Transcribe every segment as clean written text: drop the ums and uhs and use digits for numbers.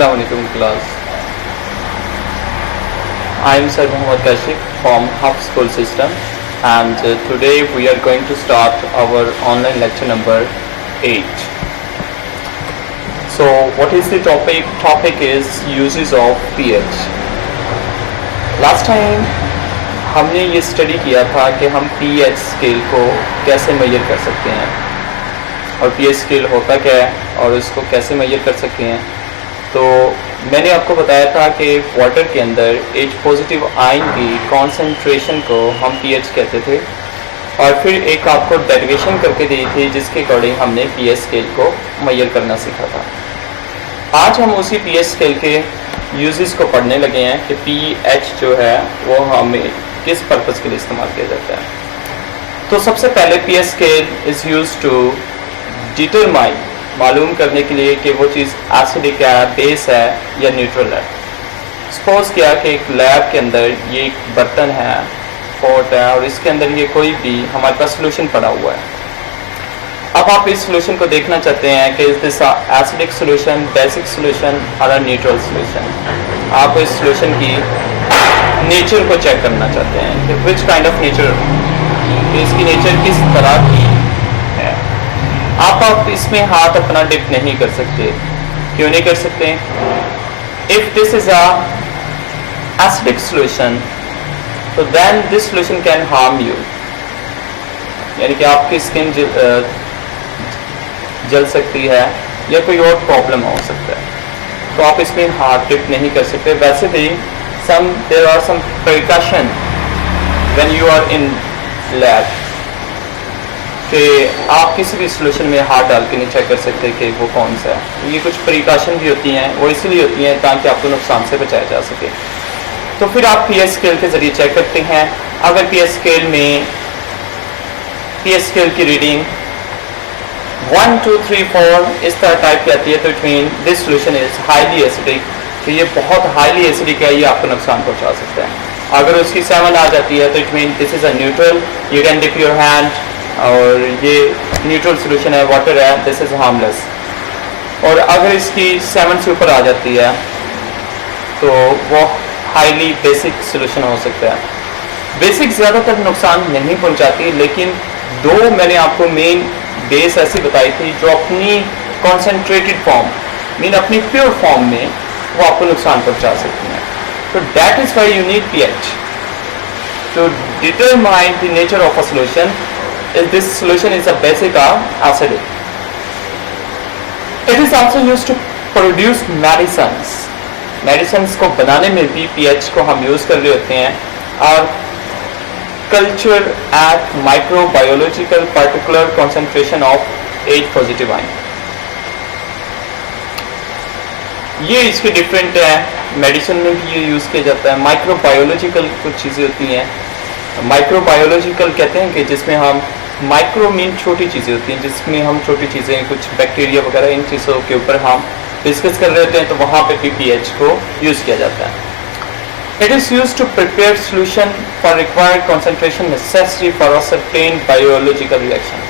Assalamualaikum class. I am Sir Muhammad Kashif from Hub School System, and today we are going to start our online lecture number 8. So what is the topic? Topic is uses of pH. Last time हमने ये study किया था कि हम pH scale को कैसे major कर सकते हैं और pH स्केल होता क्या है और उसको कैसे मेजर कर सकते हैं। तो मैंने आपको बताया था कि वाटर के अंदर H पॉजिटिव आयन की कॉन्सेंट्रेशन को हम pH कहते थे और फिर एक आपको डेरिवेशन करके दी थी जिसके अकॉर्डिंग हमने pH स्केल को मेजर करना सीखा था। आज हम उसी pH स्केल के यूजेस को पढ़ने लगे हैं कि pH जो है वो हमें किस पर्पज़ के लिए इस्तेमाल किया जाता है। तो सबसे पहले pH scale is used to determine, मालूम करने के लिए कि वो चीज़ एसिडिक है, बेस है या न्यूट्रल है। सपोज किया कि एक लैब के अंदर ये एक बर्तन है, पॉट है और इसके अंदर ये कोई भी हमारे पास सोल्यूशन पड़ा हुआ है। अब आप इस सोल्यूशन को देखना चाहते हैं कि is this acidic solution, basic solution और न्यूट्रल सोल्यूशन। आप इस सोल्यूशन की नेचर को चेक करना चाहते हैं कि विच काइंड ऑफ नेचर, इसकी नेचर किस तरह की है। आप इसमें हाथ अपना डिप नहीं कर सकते। क्यों नहीं कर सकते? If this is a acidic solution तो then this solution can harm you, यानी कि आपकी स्किन जल सकती है या कोई और प्रॉब्लम हो सकता है। तो आप इसमें हाथ डिप नहीं कर सकते। वैसे भी there are some precaution when you are in lab कि आप किसी भी सोल्यूशन में हाथ डाल के नहीं चेक कर सकते कि वो कौन सा है। ये कुछ प्रिकॉशन भी होती हैं, वो इसलिए होती हैं ताकि आपको नुकसान से बचाया जा सके। तो फिर आप pH स्केल के ज़रिए चेक करते हैं। अगर pH स्केल की रीडिंग 1, 2, 3, 4 इस तरह टाइप की आती है तो it mean this solution is highly acidic, तो ये बहुत हाईली एसिडिक है, ये आपको नुकसान पहुंचा सकता है। अगर उसकी 7 आ जाती है तो it mean this is a neutral, you can dip your hand, और ये न्यूट्रल सोल्यूशन है, वाटर है, दिस इज हार्मलेस। और अगर इसकी 7 से ऊपर आ जाती है तो वो हाईली बेसिक सोल्यूशन हो सकता है। बेसिक ज़्यादातर नुकसान नहीं पहुंचाती, लेकिन दो मैंने आपको मेन बेस ऐसी बताई थी जो अपनी कॉन्सेंट्रेटेड फॉर्म मीन अपनी प्योर फॉर्म में वो आपको नुकसान पहुंचा सकती हैं। तो that is why you need pH to determine the nature of a solution. If this solution is a basic or acidic. It is also used to produce medicines. Medicines को बनाने में भी pH को हम यूज कर रहे होते हैं। और culture at microbiological particular concentration of H positive ion. ये इसके डिफरेंट है। मेडिसिन में भी ये यूज़ किया जाता है। माइक्रोबायोलॉजिकल कुछ चीज़ें होती हैं। माइक्रोबायोलॉजिकल कहते हैं कि जिसमें हम माइक्रो मीन छोटी चीज़ें होती हैं, जिसमें हम छोटी चीज़ें कुछ बैक्टीरिया वगैरह इन चीज़ों के ऊपर हम डिस्कस कर रहे होते हैं, तो वहाँ पे भी pH को यूज़ किया जाता है। It is use to prepare solution for required concentration necessary for a certain biological reaction.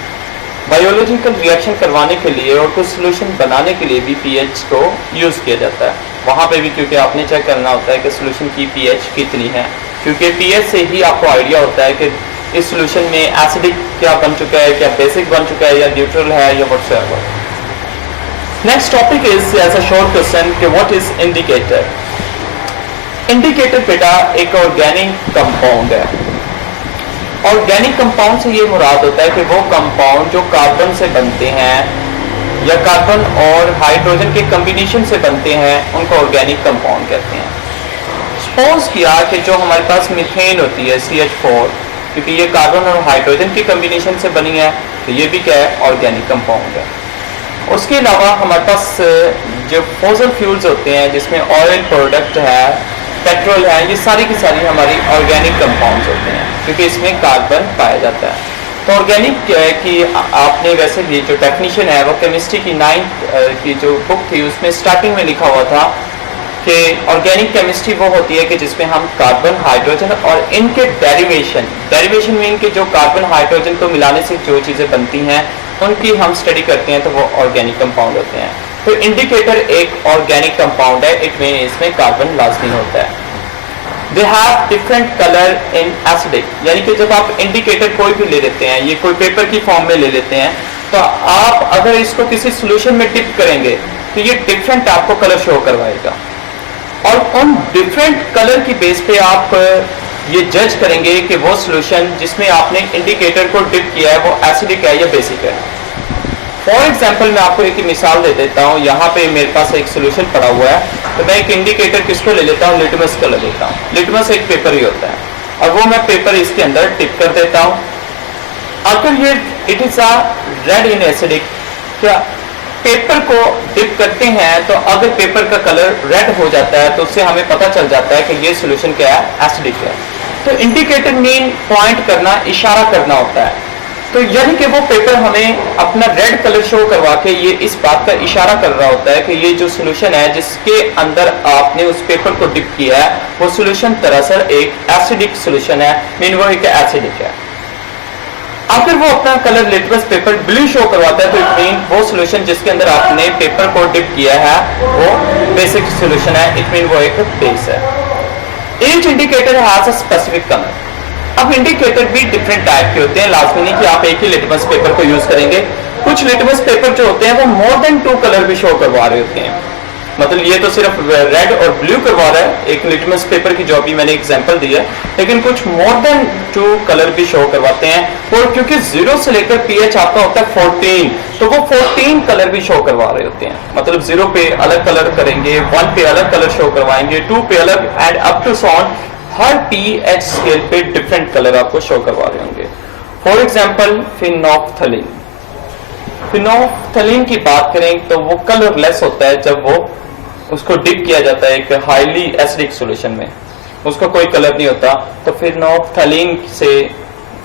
Biological reaction करवाने के लिए और कुछ सोल्यूशन बनाने के लिए भी pH को यूज़ किया जाता है। वहाँ पे भी क्योंकि आपने चेक करना होता है कि सोल्यूशन की pH कितनी है, क्योंकि pH से ही आपको आइडिया होता है कि इस सोल्यूशन में एसिडिक क्या बन चुका है, क्या बेसिक बन चुका है, या न्यूट्रल है, या whatsoever. Next topic is as a short question कि व्हाट इज इंडिकेटर। इंडिकेटर बेटा एक ऑर्गेनिक कंपाउंड है। ऑर्गेनिक कंपाउंड से ये मुराद होता है कि वो कंपाउंड जो कार्बन से बनते हैं या कार्बन और हाइड्रोजन के कॉम्बिनेशन से बनते हैं उनको ऑर्गेनिक कंपाउंड कहते हैं। सपोज किया कि जो हमारे पास मीथेन होती है CH4, क्योंकि ये कार्बन और हाइड्रोजन के कॉम्बिनेशन से बनी है तो ये भी क्या है, ऑर्गेनिक कंपाउंड है। उसके अलावा हमारे पास जो फॉसिल फ्यूल्स होते हैं जिसमें ऑयल प्रोडक्ट है, पेट्रोल है, ये सारी की सारी हमारी ऑर्गेनिक कंपाउंड्स होते हैं क्योंकि इसमें कार्बन पाया जाता है। तो ऑर्गेनिक की आपने वैसे भी जो डेफिनेशन है वो केमिस्ट्री की 9th की जो बुक थी उसमें स्टार्टिंग में लिखा हुआ था कि ऑर्गेनिक केमिस्ट्री वो होती है कि जिसमें हम कार्बन, हाइड्रोजन और इनके डेरिवेशन में इनके जो कार्बन हाइड्रोजन को मिलाने से जो चीज़ें बनती हैं उनकी हम स्टडी करते हैं, तो वो ऑर्गेनिक कंपाउंड होते हैं। तो इंडिकेटर एक ऑर्गेनिक कंपाउंड है, इट मीन इसमें कार्बन लाजमी होता है। They have different colour in acidic, यानी कि जब आप इंडिकेटर कोई भी ले लेते हैं, ये कोई पेपर की फॉर्म में ले लेते हैं, तो आप अगर इसको किसी सोल्यूशन में डिप करेंगे तो ये डिफरेंट आपको कलर शो करवाएगा, और उन डिफरेंट कलर की बेस पे आप ये जज करेंगे कि वो सोल्यूशन जिसमें आपने इंडिकेटर को डिप किया है वो एसिडिक है या बेसिक है। फॉर एग्जाम्पल मैं आपको एक मिसाल दे देता हूँ। यहाँ पे मेरे पास एक सोल्यूशन पड़ा हुआ है, तो मैं एक इंडिकेटर किसको ले लेता हूँ, लिटमस कलर लेता हूँ। लिटमस एक पेपर ही होता है, और वो मैं पेपर इसके अंदर डिप कर देता हूँ। अगर ये it is a red in acidic, क्या पेपर को डिप करते हैं तो अगर पेपर का कलर रेड हो जाता है तो उससे हमें पता चल जाता है कि ये सोल्यूशन क्या है, एसिडिक है। तो इंडिकेटर मीन पॉइंट करना, इशारा करना होता है। तो यानी कि वो पेपर हमें अपना रेड कलर शो करवा के ये इस बात का इशारा कर रहा होता है कि ये जो सोल्यूशन है जिसके अंदर आपने उस पेपर को डिप किया है वो सोल्यूशन दरअसल एक एसिडिक सोल्यूशन है, मीन वो एक एसिडिक है। अगर वो अपना colour litmus paper blue show करवाता है तो इट मीन वो सोल्यूशन जिसके अंदर आपने पेपर को डिप किया है वो बेसिक सोल्यूशन है, इट मीन वो एक बेस है। Each indicator has a specific colour. अब इंडिकेटर भी डिफरेंट टाइप के होते हैं, लाजमी नहीं कि आप एक ही लिटमस पेपर को यूज करेंगे। कुछ लिटमस पेपर जो होते हैं वो मोर देन 2 कलर भी शो करवा रहे होते हैं, मतलब ये तो सिर्फ रेड और ब्लू करवा रहा है एक लिटमस पेपर की, जो अभी मैंने एग्जांपल दिया, लेकिन कुछ मोर देन 2 कलर भी शो करवाते हैं। और क्योंकि 0 से लेकर पीएच आपका होता है 14, तो वो 14 कलर भी शो करवा रहे होते हैं। मतलब 0 पे अलग कलर करेंगे, 1 पे अलग कलर शो करवाएंगे, 2 पे अलग, एंड अप टू सॉन हर पीएच स्केल पे डिफरेंट कलर आपको शो करवा रहे होंगे। फॉर एग्जाम्पल फिनोप्थलीन, फिनोप्थलीन की बात करें तो वो कलरलेस होता है जब वो उसको डिप किया जाता है एक हाईली एसिडिक सॉल्यूशन में, उसका कोई कलर नहीं होता। तो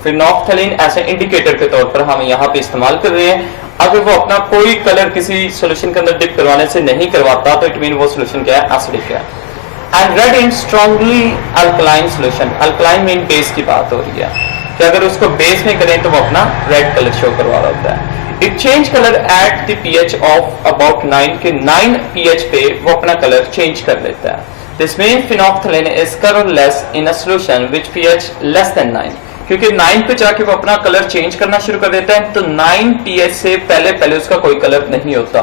फिनोप्थलीन ऐसे इंडिकेटर के तौर पर हम यहाँ पे इस्तेमाल कर रहे हैं। अगर वो अपना कोई कलर किसी सॉल्यूशन के अंदर डिप करवाने से नहीं करवाता तो इट मीन वो सॉल्यूशन क्या है, एसिडिक है। And red in strongly alkaline solution, alkaline mean base की बात हो रही है कि अगर उसको बेस में करें तो वो अपना रेड कलर शो करवा रहा होता है। It change colour at the pH of about 9 के 9 पीएच पे वो अपना कलर चेंज कर लेता है। This mean phenolphthalein is colourless in a solution which pH less than 9, क्योंकि 9 पे जाके वो अपना कलर चेंज करना शुरू कर देता है। तो 9 पीएच से पहले उसका कोई कलर नहीं होता,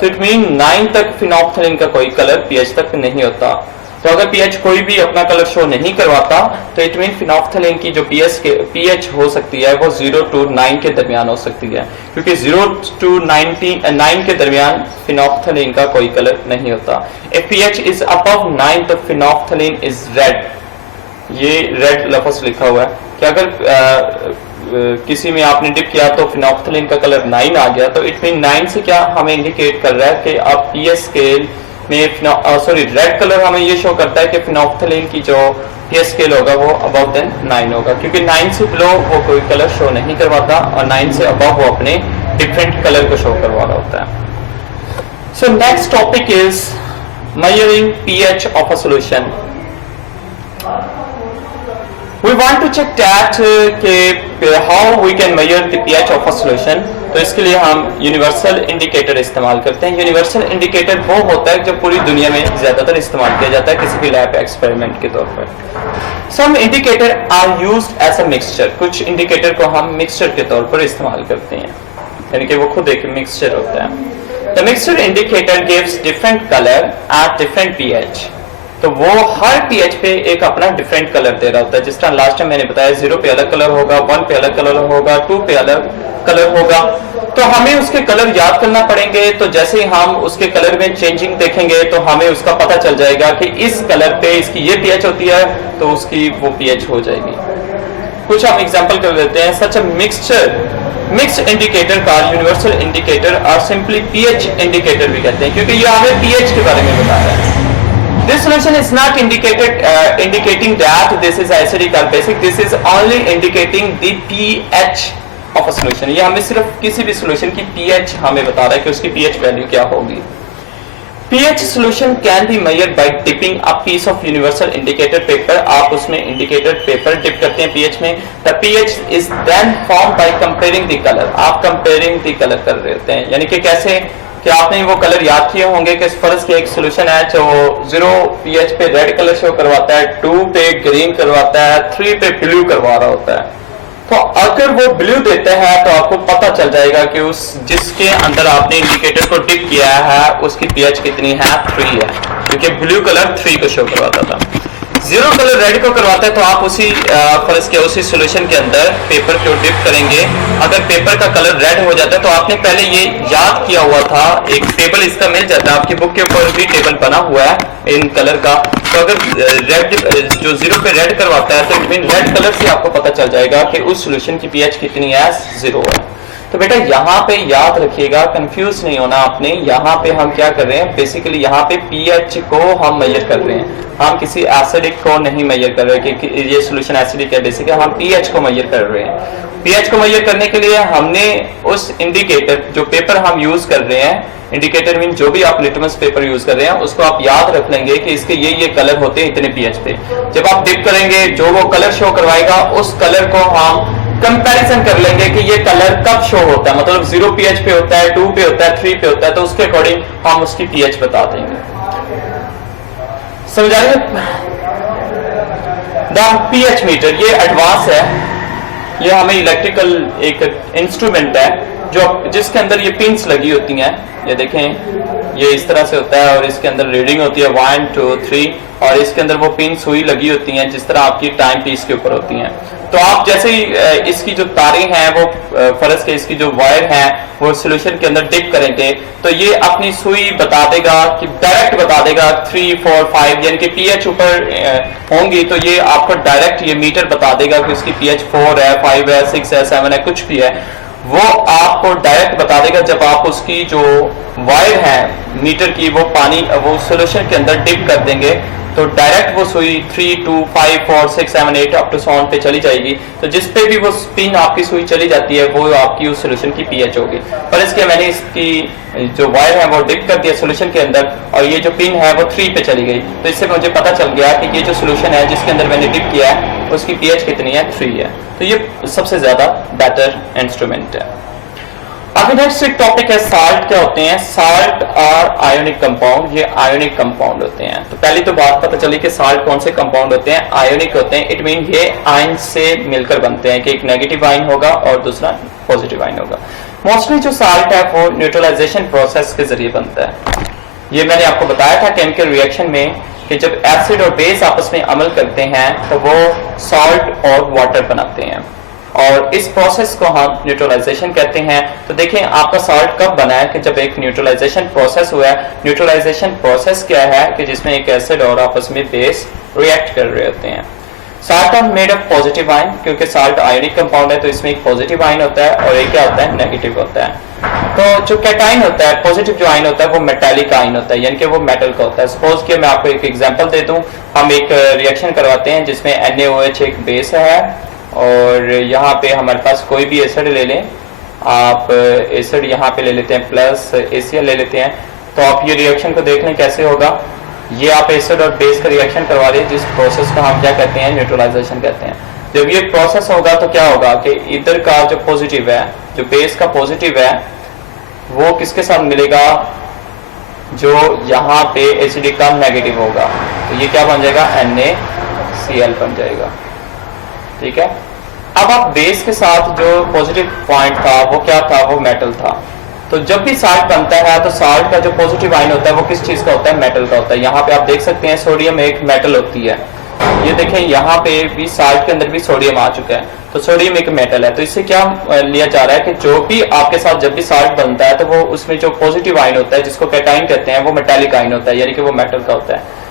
तो इट मीन 9 तक फिनोप्थलीन का कोई कलर पीएच तक नहीं होता। तो अगर पीएच कोई भी अपना कलर शो नहीं करवाता तो इट मीन फिनोप्थलीन की जो पीएच हो सकती है वो 0 to 9 के दरमियान हो सकती है, क्योंकि 0 to 9 के दरमियान फिनोप्थलीन का कोई कलर नहीं होता। इफ पीएच इज अबव 9 तो फिनोप्थलीन इज रेड, ये रेड लफ्ज लिखा हुआ है कि अगर किसी में आपने डिप किया तो फिनोप्थलीन का कलर 9 आ गया, तो इट मीन 9 से क्या हमें इंडिकेट कर रहा है कि आप पीएच स्केल में रेड कलर हमें ये शो करता है कि फिनोप्थलीन की जो पीएच स्केल होगा वो अबव देन 9 होगा, क्योंकि 9 से बिलो वो कोई कलर शो नहीं करवाता और 9 से अबव वो अपने डिफरेंट कलर को शो करवा रहा होता है। So next topic is measuring pH of a solution. We want to check that how we can measure the pH of a solution। तो इसके लिए हम यूनिवर्सल इंडिकेटर इस्तेमाल करते हैं। यूनिवर्सल इंडिकेटर वो होता है जो पूरी दुनिया में ज्यादातर इस्तेमाल किया जाता है किसी भी लैब एक्सपेरिमेंट के तौर पर। Some indicator are used as a mixture, कुछ इंडिकेटर को हम मिक्सचर के तौर पर इस्तेमाल करते हैं, यानी कि वो खुद एक मिक्सचर होता है। The mixture indicator gives different colour at different pH, तो वो हर पीएच पे एक अपना डिफरेंट कलर दे रहा होता है। जिस तरह लास्ट टाइम मैंने बताया 0 पे अलग कलर होगा, 1 पे अलग कलर होगा, 2 पे अलग कलर होगा। तो हमें उसके कलर याद करना पड़ेंगे, तो जैसे ही हम उसके कलर में चेंजिंग देखेंगे तो हमें उसका पता चल जाएगा कि इस कलर पे इसकी ये पीएच होती है तो उसकी वो पीएच हो जाएगी। कुछ हम एग्जांपल कर लेते हैं। सच अ मिक्स्ड इंडिकेटर का यूनिवर्सल इंडिकेटर और सिंपली पीएच इंडिकेटर भी कहते हैं, क्योंकि ये हमें पीएच के बारे में बता रहा है। This solution is not indicating that this is acidic or basic. This is only indicating the pH of a solution. ये हमें सिर्फ किसी भी solution की pH हमें बता रहा है कि उसकी pH वैल्यू क्या होगी। pH solution can be measured by dipping a piece of universal indicator paper. आप उसमें indicator paper dip करते हैं pH में। The pH is then formed by comparing the color. आप comparing the color कर रहे होते हैं, यानी कि कैसे कि आपने वो कलर याद किए होंगे कि फर्ज के एक सोल्यूशन है जो 0 pH पे रेड कलर शो करवाता है, 2 पे ग्रीन करवाता है, 3 पे ब्लू करवा रहा होता है। तो अगर वो ब्लू देते हैं तो आपको पता चल जाएगा कि उस जिसके अंदर आपने इंडिकेटर को डिप किया है उसकी pH कितनी है, 3 है, क्योंकि ब्लू कलर 3 को शो करवाता था। 0 कलर रेड को करवाता है तो आप उसी फर्ज के उसी सॉल्यूशन के अंदर पेपर को डिप करेंगे। अगर पेपर का कलर रेड हो जाता है तो आपने पहले ये याद किया हुआ था, एक टेबल इसका मिल जाता है, आपकी बुक के ऊपर भी टेबल बना हुआ है इन कलर का। तो अगर रेड जो 0 पे रेड करवाता है तो इन रेड कलर से आपको पता चल जाएगा कि उस सॉल्यूशन की pH कितनी है, 0 है। तो बेटा यहाँ पे याद रखिएगा, कंफ्यूज नहीं होना आपने। यहाँ पे हम क्या कर रहे हैं, बेसिकली यहाँ पे pH को हम मेजर कर रहे हैं, हम किसी एसिडिक को नहीं मेजर कर रहे कि ये सॉल्यूशन एसिडिक है, बेसिकली हम pH को मेजर कर रहे हैं। pH को मेजर करने के लिए हमने उस इंडिकेटर जो पेपर हम यूज कर रहे हैं, इंडिकेटर मीन जो भी आप लिटमस पेपर यूज कर रहे हैं उसको आप याद रख लेंगे कि इसके ये कलर होते हैं इतने pH पे। जब आप डिप करेंगे जो वो कलर शो करवाएगा उस कलर को हम कंपैरिजन कर लेंगे कि ये कलर कब शो होता है, मतलब 0 pH पे होता है, 2 पे होता है, 3 पे होता है, तो उसके अकॉर्डिंग हम उसकी pH बता देंगे। समझ आइए? द pH मीटर ये एडवांस है, ये हमें इलेक्ट्रिकल एक इंस्ट्रूमेंट है जो जिसके अंदर ये पिन्स लगी होती हैं। ये देखें, ये इस तरह से होता है और इसके अंदर रीडिंग होती है 1 2 3 और इसके अंदर वो पिन सुई लगी होती हैं जिस तरह आपकी टाइम पीस के ऊपर होती हैं। तो आप जैसे ही इसकी जो तारें हैं वो फर्ज के इसकी जो वायर है वो सॉल्यूशन के अंदर डिप करेंगे तो ये अपनी सुई बता देगा कि डायरेक्ट बता देगा 3 4 5 यानी कि pH ऊपर होंगी तो ये आपको डायरेक्ट ये मीटर बता देगा कि उसकी pH 4 है, 5 है, 6 है, 7 है, कुछ भी है, वो आपको डायरेक्ट बता देगा। जब आप उसकी जो वायर है मीटर की वो पानी वो सॉल्यूशन के अंदर डिप कर देंगे तो डायरेक्ट वो सुई 3 2 5 4 6 7 8 अप टू 7 पे चली जाएगी। तो जिस पे भी वो पिन आपकी सुई चली जाती है वो आपकी उस सॉल्यूशन की pH होगी। पर इसके मैंने इसकी जो वायर है वो डिप कर दिया सॉल्यूशन के अंदर और ये जो पिन है वो 3 पे चली गई, तो इससे मुझे पता चल गया कि ये जो सॉल्यूशन है जिसके अंदर मैंने डिप किया है उसकी pH कितनी है, 3 है। तो ये सबसे ज्यादा बेटर इंस्ट्रूमेंट है। अभी नेक्स्ट एक टॉपिक है साल्ट। क्या होते हैं? साल्ट और आयोनिक कंपाउंड, ये आयोनिक कंपाउंड होते हैं। तो पहली तो बात पता चली कि साल्ट कौन से कंपाउंड होते हैं, आयोनिक होते हैं। इट मीन ये आयन से मिलकर बनते हैं कि एक नेगेटिव आयन होगा और दूसरा पॉजिटिव आयन होगा। मोस्टली जो साल्ट है वो न्यूट्रलाइजेशन प्रोसेस के जरिए बनता है। ये मैंने आपको बताया था केमिकल रिएक्शन में कि जब एसिड और बेस आपस में अमल करते हैं तो वो सॉल्ट और वाटर बनाते हैं और इस प्रोसेस को हम न्यूट्रलाइजेशन कहते हैं। तो देखें आपका सॉल्ट कब बना है कि जब एक न्यूट्रलाइजेशन प्रोसेस हुआ है। न्यूट्रलाइजेशन प्रोसेस क्या है कि जिसमें एक एसिड और आपस में बेस रिएक्ट कर रहे होते हैं। Salt are made of positive ion, क्योंकि साल्ट आयोनिक कंपाउंड है तो इसमें एक पॉजिटिव आयन होता है और एक क्या होता है, नेगेटिव होता है। तो जो कैटाइन होता है, पॉजिटिव जो आयन होता है वो मेटालिक आयन होता है, यानी कि वो मेटल का होता है। सपोज कि मैं आपको एक एग्जांपल दे दूं, हम एक रिएक्शन करवाते हैं जिसमें NaOH एक बेस है और यहाँ पे हमारे पास कोई भी एसिड ले लें, आप एसिड यहाँ पे ले लेते हैं प्लस ACl ले लेते हैं। तो आप ये रिएक्शन को देख लें कैसे होगा। ये आप एसिड और बेस का रिएक्शन करवा रहे हैं जिस प्रोसेस को हम क्या कहते हैं, न्यूट्रलाइजेशन कहते हैं। जब ये प्रोसेस होगा तो क्या होगा कि इधर का जो पॉजिटिव है, जो बेस का पॉजिटिव है वो किसके साथ मिलेगा, जो यहाँ पे एसिडिक का नेगेटिव होगा, तो ये क्या बन जाएगा, NaCl बन जाएगा। ठीक है। अब आप बेस के साथ जो पॉजिटिव पॉइंट था वो क्या था, वो मेटल था। तो जब भी साल्ट बनता है तो साल्ट का जो पॉजिटिव आयन होता है वो किस चीज का होता है, मेटल का होता है। यहाँ पे आप देख सकते हैं सोडियम एक मेटल होती है। ये देखें यहाँ पे भी साल्ट के अंदर भी सोडियम आ चुका है, तो सोडियम एक मेटल है। तो इससे क्या लिया जा रहा है कि जो भी आपके साथ जब भी साल्ट बनता है तो वो उसमें जो पॉजिटिव आयन होता है जिसको कैटाइन कहते हैं वो मेटालिक आयन होता है, यानी कि वो मेटल का होता है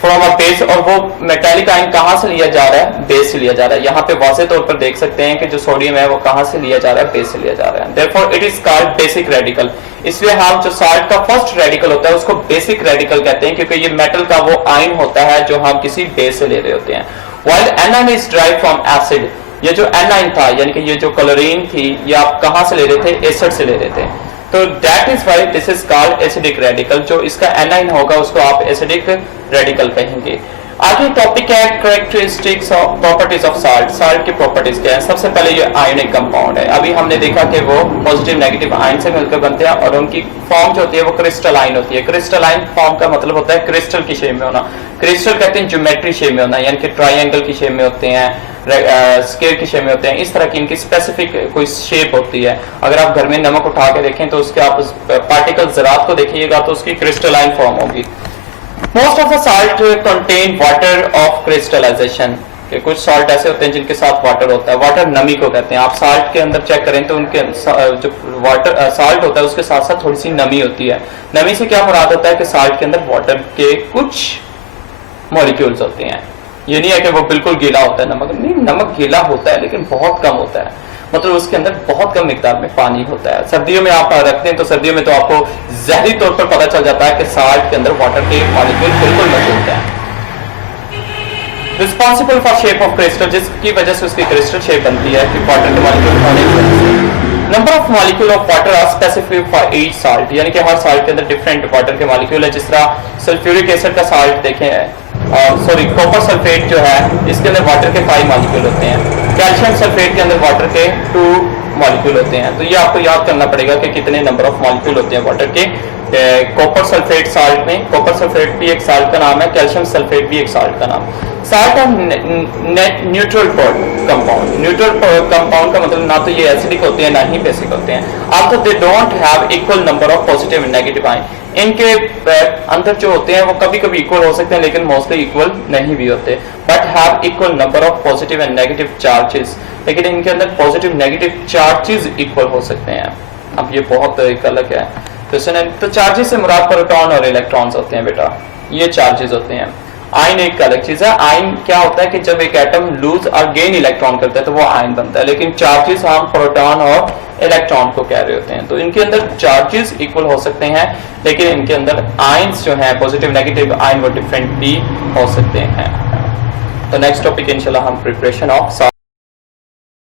फ्रॉम अ बेस। और वो मेटालिक आयन कहाँ से लिया जा रहा है, बेस से लिया जा रहा है। यहाँ पे वाज़ेह तौर पर देख सकते हैं कि जो सोडियम है वो कहाँ से लिया जा रहा है, बेस से लिया जा रहा है। Therefore it is called basic radical. इसलिए हम जो साल्ट का फर्स्ट रेडिकल होता है उसको बेसिक रेडिकल कहते हैं, क्योंकि ये मेटल का वो आयन होता है जो हम किसी बेस से ले रहे होते हैं। While A9 is derived from acid, ये जो एनाइन था यानी कि ये जो क्लोरीन थी ये आप कहाँ से ले रहे थे, एसिड से ले रहे थे। तो that is why this is called acidic radical. जो इसका एनाइन होगा उसको आप एसिडिक रेडिकल कहेंगे। आगे टॉपिक है characteristics of properties of salt. Salt की प्रॉपर्टीज क्या है? सबसे पहले ये आयोनिक कंपाउंड है। अभी हमने देखा कि वो पॉजिटिव नेगेटिव आयन से मिलकर बनते हैं और उनकी फॉर्म जो होती है वो क्रिस्टलाइन होती है। क्रिस्टलाइन फॉर्म का मतलब होता है क्रिस्टल की शेप में होना। क्रिस्टल कहते हैं ज्योमेट्री शेप में होना, यानी कि ट्राइंगल की शेप में होते हैं, स्क्वायर की शेप में होते हैं। इस तरह की इनकी स्पेसिफिक कोई शेप होती है। अगर आप घर में नमक उठा के देखें तो उसके आप पार्टिकल ज़रात को देखिएगा तो उसकी क्रिस्टलाइन फॉर्म होगी। Most of the salt contain water of crystallization. कुछ साल्ट ऐसे होते हैं जिनके साथ वाटर होता है। वाटर नमी को कहते हैं। आप साल्ट के अंदर चेक करें तो उनके जो वाटर साल्ट होता है उसके साथ साथ थोड़ी सी नमी होती है। नमी से क्या मुराद होता है कि साल्ट के अंदर वाटर के कुछ मॉलिक्यूल्स होते हैं। ये नहीं है कि वो बिल्कुल गीला होता है नमक, नहीं, नमक गीला होता है लेकिन बहुत कम होता है, मतलब उसके अंदर बहुत कम मिकदार में पानी होता है। सर्दियों में आप रखते हैं तो सर्दियों में तो आपको जहरी तौर पर पता चल जाता है कि साल्ट के अंदर वाटर के मॉलिक्यूल बिल्कुल मौजूद हैं। Responsible for shape of crystal, जिसकी वजह से उसकी क्रिस्टल शेप बनती है कि वाटर के मॉलिक्यूल होने की वजह से। Number of molecule of water are specific for each salt, यानी कि हर साल्ट के अंदर डिफरेंट वाटर के मॉलिक्यूल है। जिस तरह सल्फ्यूरिक एसिड का साल्ट देखें, सॉरी कॉपर सल्फेट जो है इसके अंदर वाटर के 5 मॉलिक्यूल होते हैं। कैल्शियम सल्फेट के अंदर वाटर के 2 मॉलिक्यूल होते हैं। तो ये आपको याद करना पड़ेगा कि कितने नंबर ऑफ मॉलिक्यूल होते हैं वाटर के। कॉपर सल्फेट साल्ट में, कॉपर सल्फेट भी एक साल्ट का नाम है, कैल्शियम सल्फेट भी एक साल्ट का नाम। Salt of neutral compound. Neutral compound का मतलब ना तो ये एसिडिक होते हैं ना ही बेसिक होते हैं। Also they don't have equal number of positive and negative ion. इनके अंदर जो होते हैं वो कभी कभी इक्वल हो सकते हैं लेकिन मोस्टली इक्वल नहीं भी होते। But have equal number of positive and negative charges, लेकिन इनके अंदर पॉजिटिव नेगेटिव चार्जेस इक्वल हो सकते हैं। अब ये बहुत एक अलग है। तो चार्जेस से मुराद प्रोटॉन और इलेक्ट्रॉन्स होते हैं बेटा, ये चार्जेस होते हैं। आयन एक अलग चीज है। आयन क्या होता है कि जब एक एटम लूज और गेन इलेक्ट्रॉन करता है तो वो आयन बनता है, लेकिन चार्जेस हम प्रोटॉन और इलेक्ट्रॉन को कह रहे होते हैं। तो इनके अंदर चार्जेस इक्वल हो सकते हैं लेकिन इनके अंदर आयन्स जो हैं पॉजिटिव नेगेटिव आयन वो डिफरेंट भी हो सकते हैं। तो नेक्स्ट टॉपिक इंशाल्लाह हम प्रिपरेशन ऑफ